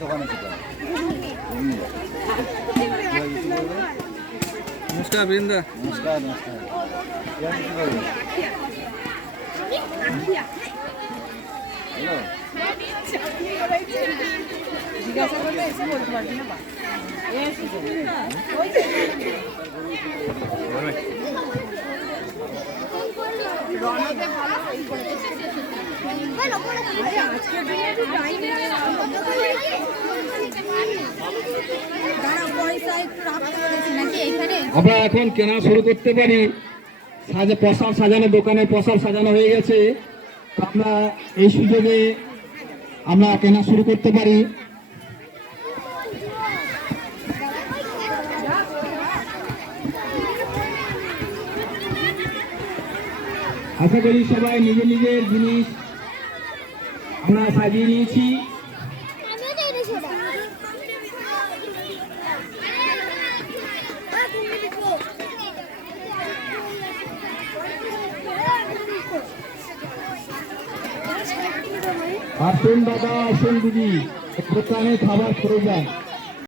দোকানে নমস্কার বৃন্দা। নমস্কার নমস্কার। জিজ্ঞাসা করলে এসে বলতে পারবি না বা আজকের দিনে আমরা এখন কেনা শুরু করতে পারি। প্রসাদ সাজানো, দোকানে প্রসাদ সাজানো হয়ে গেছে। আমরা এই সুযোগে আমরা কেনা শুরু করতে পারি। আশা করি সবাই নিজের নিজের জিনিস আমরা সাজিয়ে নিয়েছি। আসুন দাদা আসুন দিদি। দোকানে খাবার যান।